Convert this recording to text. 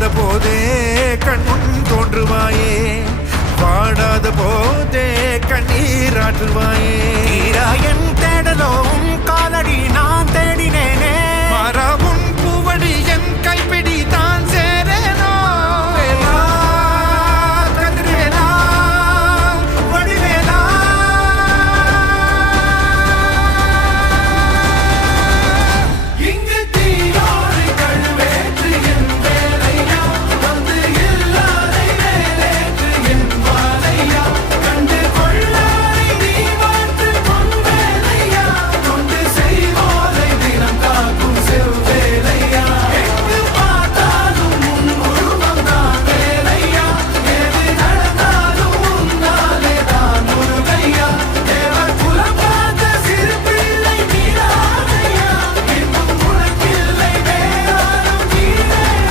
வாடாத போதே கண்முன் தோன்றுவாயே, வாடாத போதே கண்ணீராற்றுவாயே. என் தேடலும் காலடி நான் தேடினேனே, மாறாவும் பூவடி என் கைப்பிடி